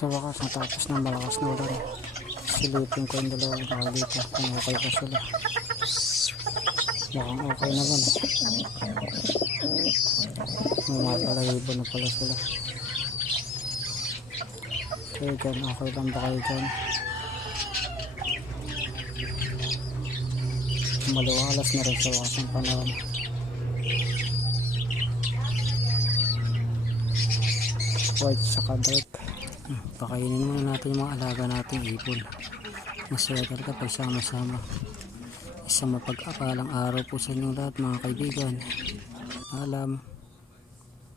Sa wakas natapos ng malakas na ulan. Silipin ko yung dalawang tao dito kung okay pa sila. Mukhang okay naman. Mapalahibo na pala sila. Kayo dyan, okay lang ba kayo dyan? Maliwalas na rin sa wakas ng panahon. White saka dark. Pakainin muna natin yung mga alaga nating ibon. Masaya talaga pag sama-sama. Isang mapag-akalang araw po sa inyong lahat mga kaibigan. Alam.